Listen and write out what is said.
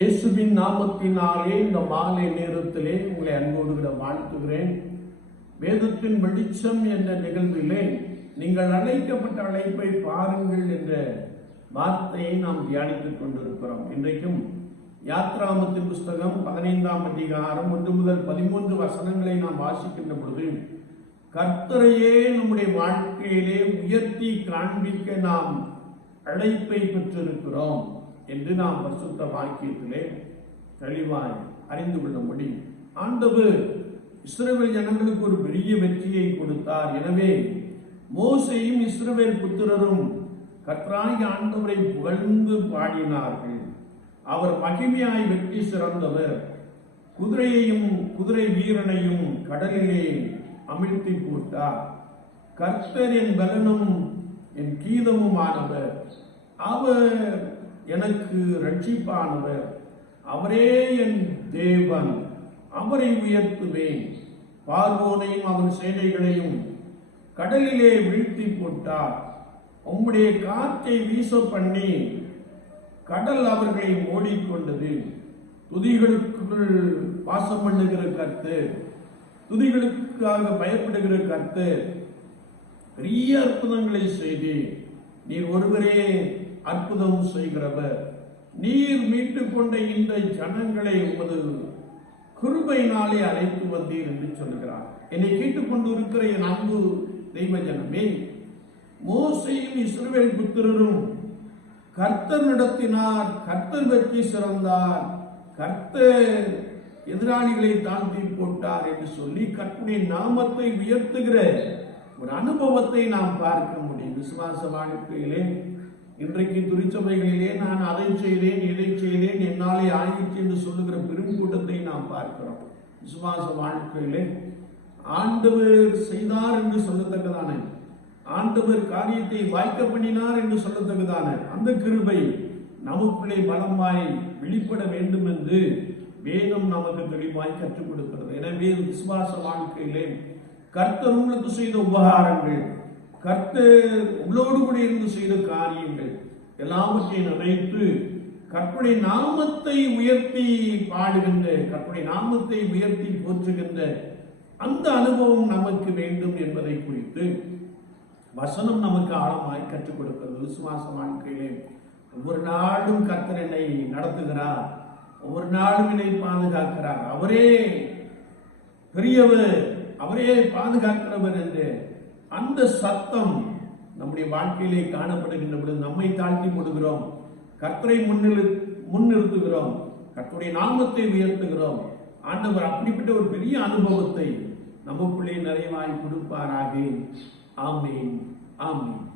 இயேசுவின் நாமத்தினாலே இந்த மாலை நேரத்திலே உங்களை அன்போடு விட வாழ்த்துகிறேன். வேதத்தின் வெளிச்சம் என்ற நிகழ்விலே நீங்கள் அழைக்கப்பட்ட அழைப்பை பாருங்கள் என்ற வார்த்தையை நாம் தியானித்துக் கொண்டிருக்கிறோம். இன்றைக்கும் யாத்ராமத்தின் புஸ்தகம் பதினைந்தாம் அதிகாரம் ஒன்று முதல் பதிமூன்று வசனங்களை நாம் வாசிக்கின்ற பொழுது கர்த்தரையே நம்முடைய வாழ்க்கையிலே உயர்த்தி காண்பிக்க நாம் அழைப்பை பெற்றிருக்கிறோம். என்று நாம் பரிசுத்த வாக்கியத்திலே தெளிவாய் அறிந்து கொள்ள முடியும். ஆண்டவர் இஸ்ரவேல் ஜனங்களுக்கு ஒரு பெரிய வெற்றியை கொடுத்தார். எனவே மோசையும் இஸ்ரவேல் புத்திரரும் கர்த்தராகி ஆண்டவரை புகழ்ந்து பாடினார்கள். அவர் மகிமையாய் வெற்றி சிறந்தவர். குதிரையையும் குதிரை வீரனையும் கடலிலே அமிழ்த்தி போட்டார். கர்த்தர் என் பலனும் என் கீதமுமானவர். அவர் எனக்கு ரட்சிப்பானவர் அவரே என் தேவன். அவரை உயர்த்துவேன். பார்வோனையும் அவன் சேனைகளையும் கடலிலே வீழ்த்தி போட்டார். உம்முடைய காற்றை வீச பண்ணி கடல் அவர்களை மூடிக்கொண்டது. துதிகளுக்குள் வாசம் பண்ணுகிற கருத்து துதிகளுக்காக பயப்படுகிற கருத்து பெரிய அற்புதங்களை செய்து நீர் ஒருவரே அற்புதம் செய்கிறவர். நீர் மீட்டு கொண்ட இந்த ஜனங்களை உமது கிருபையினாலே அழைத்து வந்தீர் என்று சொல்லுகிறார். என்னை கேட்டுக்கொண்டு இருக்கிற என் அன்பு தெய்வ ஜனமே மோசையும் இஸ்ரவேல் புத்திரரும் கர்த்தர் நடத்தினார் கர்த்தர் வெற்றி சிறந்தார் கர்த்தர் எதிராளிகளை தாழ்த்தி போட்டார் என்று சொல்லி கர்த்தருடைய நாமத்தை உயர்த்துகிற ஒரு அனுபவத்தை நாம் பார்க்க முடியும். விசுவாச வாழ்க்கையிலே இன்றைக்கு திருச்சபைகளிலே நான் அதை செய்தேன் இதை செய்தேன் என்னாலே ஆயிற்று என்று சொல்லுகிற பெருங்கூட்டத்தை நாம் பார்க்கிறோம். விசுவாச வாழ்க்கையிலே ஆண்டவர் செய்தார் என்று சொல்லத்தக்கதான? ஆண்டவர் காரியத்தை வாய்க்க பண்ணினார் என்று சொல்லத்தக்கதான? அந்த கிருபை நமக்குள்ளே பலமாய் வெளிப்பட வேண்டும் என்று வேதம் நமக்கு தெளிவாய் கற்றுக் கொடுக்கிறது. எனவே விசுவாச வாழ்க்கையிலே கர்த்தர் உங்களுக்கு செய்த உபகாரங்கள் கர்த்தர் உங்களோடு கூட இருந்து செய்த காரியங்கள் எல்லாவற்றையும் நினைத்து கற்புடைய நாமத்தை உயர்த்தி பாடுகின்ற கற்புடைய நாமத்தை உயர்த்தி போற்றுகின்ற அந்த அனுபவம் நமக்கு வேண்டும் என்பதை குறித்து வசனம் நமக்கு ஆழமாய் கற்றுக் கொடுக்கிறது. விசுவாச வாழ்க்கையிலே ஒவ்வொரு நாளும் கர்த்தர் என்னை நடத்துகிறார் ஒவ்வொரு நாளும் என்னை பாதுகாக்கிறார். அவரே பெரியவர் அவரே பாதுகாக்கிறவர் என்று அந்த சத்தம் நம்முடைய வாழ்க்கையிலே காணப்படுகின்ற பொழுது நம்மை தாழ்த்தி போடுகிறோம். கர்த்தரை முன்னிறு முன்னிறுத்துகிறோம். கர்த்தருடைய நாமத்தை உயர்த்துகிறோம். ஆண்டவர் அப்படிப்பட்ட ஒரு பெரிய அனுபவத்தை நமக்குள்ளே நிறைவாய் கொடுப்பாராக. ஆமேன். ஆமேன்.